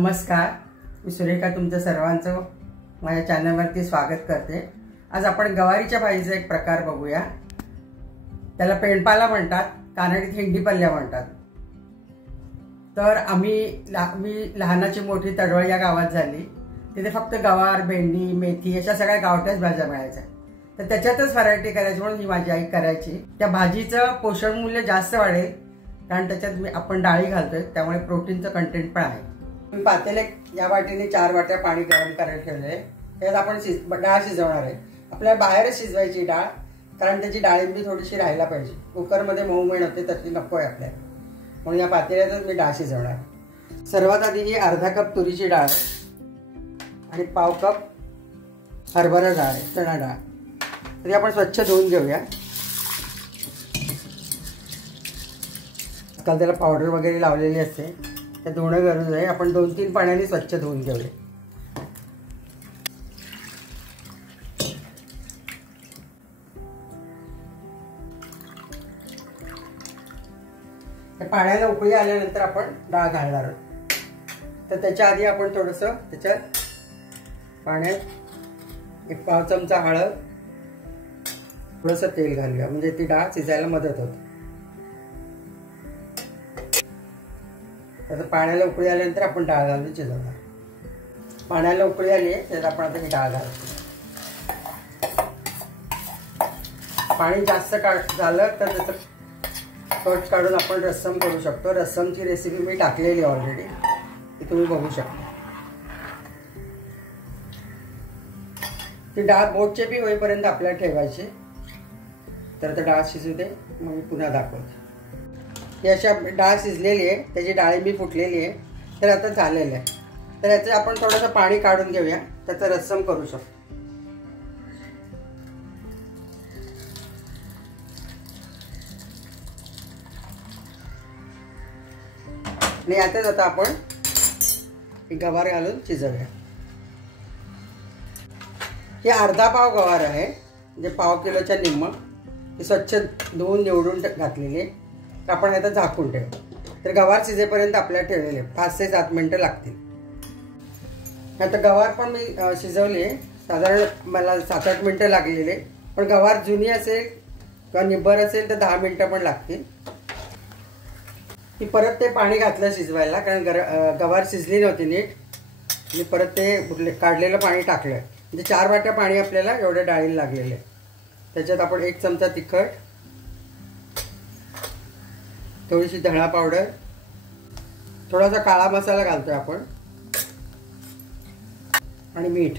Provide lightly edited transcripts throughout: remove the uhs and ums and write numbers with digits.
नमस्कार, मी सुरेखा तुमचं सर्वांचं माझ्या चॅनलवरती स्वागत करते। आज आपण गवारीच्या भाजीचा एक प्रकार बघूया। त्याला पेंडपाला म्हणतात, कानडीत हिंडीपल्ल्या म्हणतात। तर मी लहानाची मोठी तडवळ या गावात झाली। तिथे फक्त गवार, भेंडी, मेथी अशा सगळ्या गावठ्याच भाज्या मिळायच्या। तर त्याच्यातच व्हरायटी करायची म्हणून ही माझी आई करायची। त्या भाजीचं पोषण मूल्य जास्त वाढेल कारण त्याच्यात आपण डाळी घालतोय, त्यामुळे प्रोटीनचं कंटेंट पण आहे। मी पातेले या वाटीने 4 वाट्या पाणी गरम करायला ठेवले। त्यात आपण डाळ शिजवणार आहे। आपल्याला बाहेरच शिजवायची डाळ, कारण त्याची डाळिंबी थोडीशी राहायला पाहिजे। कुकरमध्ये मऊ मऊ होते तशी नको आहे आपल्याला, म्हणून या पातेल्यातच मी डाळ शिजवणार। सर्वात आधी ही अर्धा कप तुरीची डाळ आणि पाव कप हरभरा डाळ, चणा डाळ। तरी आपण स्वच्छ धुवून घेऊया। आजकाल त्याला पावडर वगैरे लावलेली असते, ते धुणं गरज आहे। आपण 2-3 पाण्याने स्वच्छ धुवून घेऊया। पाण्याला उकळी आल्यानंतर आपण डाळ घालणार आहोत। तर त्याच्या आधी आपण थोडंसं त्याच्यात पाण्यात 1 पाव चमचा हळद, थोडंसं तेल घालूया, म्हणजे ती डाळ शिजायला मदत होते। आता पाण्याला उकळी आल्यानंतर आपण डाळ घालून शिजवणार। पाण्याला उकळी आली आहे, त्यात आपण आता ही डाळ घालतो। पाणी जास्त झालं तर त्याचं कट काढून आपण रस्सम करू शकतो। रस्समची रेसिपी मी टाकलेली ऑलरेडी, ती तुम्ही बघू शकता। ती डाळ बोटचेपी होईपर्यंत आपल्याला ठेवायची। तर आता डाळ शिजू दे, मग मी पुन्हा दाखवते। ही अशा डाळ शिजलेली आहे, त्याची डाळिंबी फुटलेली आहे। तर आता झालेलं आहे। तर याचं आपण थोडंसं पाणी काढून घेऊया, त्याचा रस्सम करू शकतो। आणि यातच आता आपण गवार घालून शिजवूया। हे अर्धा पाव गवार आहे, म्हणजे पाव किलोच्या निम्म। हे स्वच्छ धुवून निवडून घातलेले। तर आपण आता झाकून ठेवू। तर गवार शिजेपर्यंत आपल्याला ठेवलेले 5 ते 7 मिनिटं लागतील। आता गवार पण मी शिजवली आहे, साधारण मला 7-8 मिनिटं लागलेले। पण गवार जुनी असेल किंवा निब्बर असेल तर 10 मिनिटं पण लागतील। मी परत ते पाणी घातलं शिजवायला, कारण गवार शिजली नव्हती नीट। मी परत ते काढलेलं पाणी टाकलं, म्हणजे 4 वाट्या पाणी आपल्याला एवढ्या डाळीला लागलेलं आहे। त्याच्यात आपण 1 चमचा तिखट, थोडीशी धणा पावडर, थोडासा काळा मसाला घालतोय आपण, आणि मीठ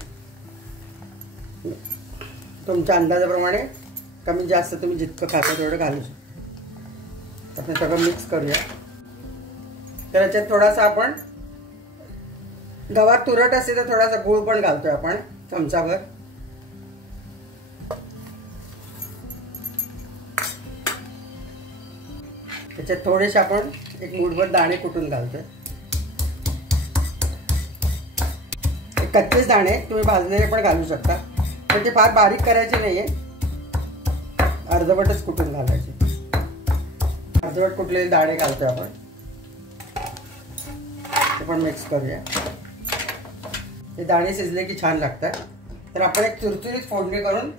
तुमच्या अंदाजाप्रमाणे कमी जास्त तुम्ही जितकं खाता तेवढं घालू शकता। आपण सगळं मिक्स करूया। तर याच्यात थोडासा आपण गवार तुरट असेल तर थोडासा गूळ पण घालतोय आपण, चमचाभर। त्याच्यात थोडेसे आपण 1 मूठभर दाणे कुटून घालतोय। कच्चेच दाणे तुम्ही भाजलेले पण घालू शकता, पण ते फार बारीक करायचे नाहीये, अर्धवटच कुटून घालायचे। अर्धवट कुटलेले दाणे घालतोय आपण, ते पण मिक्स करूया। हे दाणे शिजले की छान लागतात। तर आपण एक चुरचुरीत फोडणी करून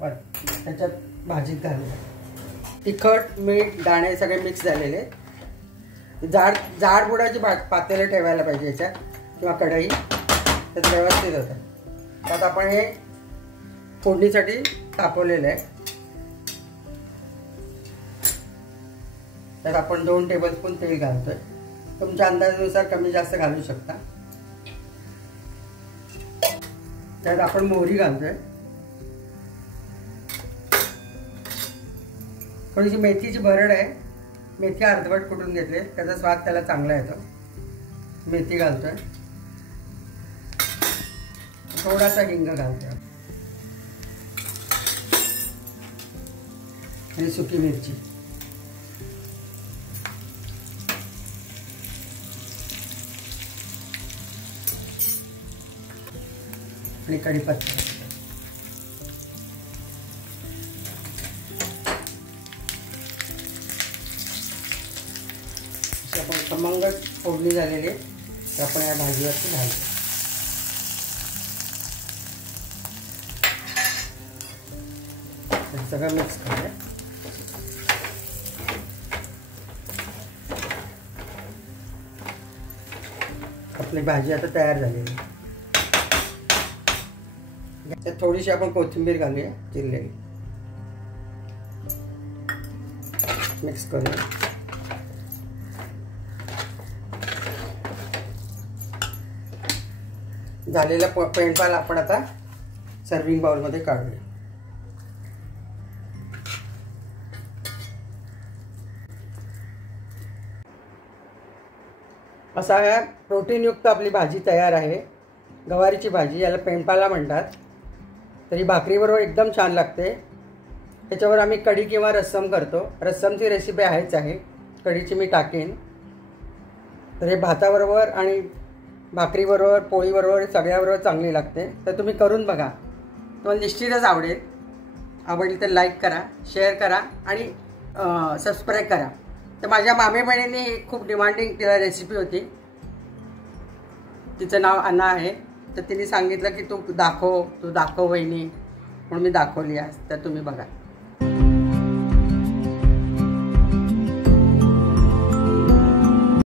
त्याच्यात भाजीत घालूया। तिखट, मीठ, दाणे सगळे मिक्स झालेले। जाड बुडाची पातेलं ठेवायला पाहिजे याच्यात, किंवा कढई, तर व्यवस्थित होतं। त्यात आपण हे फोडणीसाठी तापवलेलं आहे। त्यात आपण 2 टेबलस्पून तेल घालतोय। तुमच्या अंदाजानुसार कमी जास्त घालू शकता। त्यात आपण मोहरी घालतोय, थोडीशी मेथीची भरड आहे, मेथी अर्धवट कुटून घेतले, त्याचा स्वाद त्याला चांगला येतो। मेथी घालतोय, थोडासा हिंग घालतोय, आणि सुकी मिरची, आणि कढीपत्ता। खमंग फोडणी झालेली, आपण या भाजीवरती घालतो. सगळं मिक्स करूया. आपली भाजी आता तयार झालेली. त्यात थोडीशी आपण कोथिंबीर घालूया चिरलेली. मिक्स करूया. झालेला पेंडपाला आपण आता सर्विंग बाउलमध्ये काढूया. असा ह्या प्रोटीनयुक्त आपली भाजी तयार आहे. गवारीची भाजी, याला पेंडपाला म्हणतात. तरी भाकरीबरोबर एकदम छान लागते. त्याच्यावर आम्ही कढी किंवा रस्सम करतो. रस्समची रेसिपी आहेच आहे, कढीची मी टाकेन. तर हे भाताबरोबर आणि भाकरीबरोबर, पोळीबरोबर, सगळ्याबरोबर चांगली लागते. तर तुम्ही करून बघा, तुम्हाला निश्चितच आवडेल. आवडली तर लाईक करा, शेअर करा आणि सबस्क्राईब करा. तर माझ्या मामे बहिणीने खूप डिमांडिंग तिला रेसिपी होती. तिचं नाव अन्ना आहे. तर तिने सांगितलं की तू दाखव वहिनी, म्हणून मी दाखवली आज. तर तुम्ही बघा.